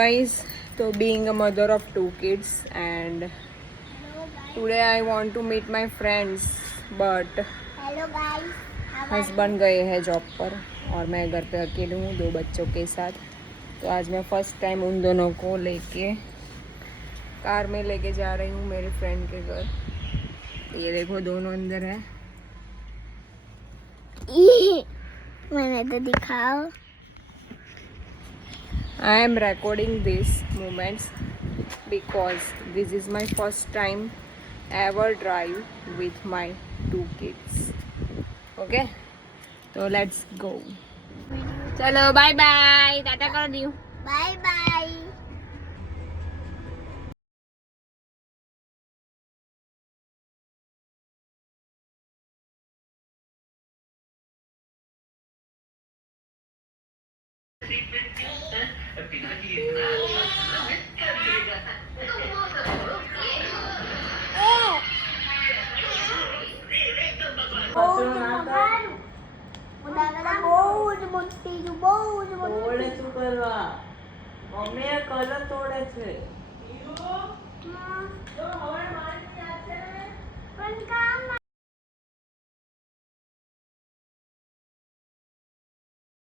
Guys, so being a mother of 2 kids and today I want to meet my friends but hello guys, husband गए हैं job पर और मैं घर पे अकेली हूँ 2 बच्चों के साथ। तो आज मैं फर्स्ट टाइम उन दोनों को लेके कार में लेके जा रही हूँ मेरे फ्रेंड के घर। ये देखो दोनों अंदर है। मैंने तो दिखाओ। I am recording these moments because this is my first time ever drive with my 2 kids. Okay? So let's go. चलो बाय बाय, टाटा कर दियो। Bye bye. મમ્મી કલર તોડે છે।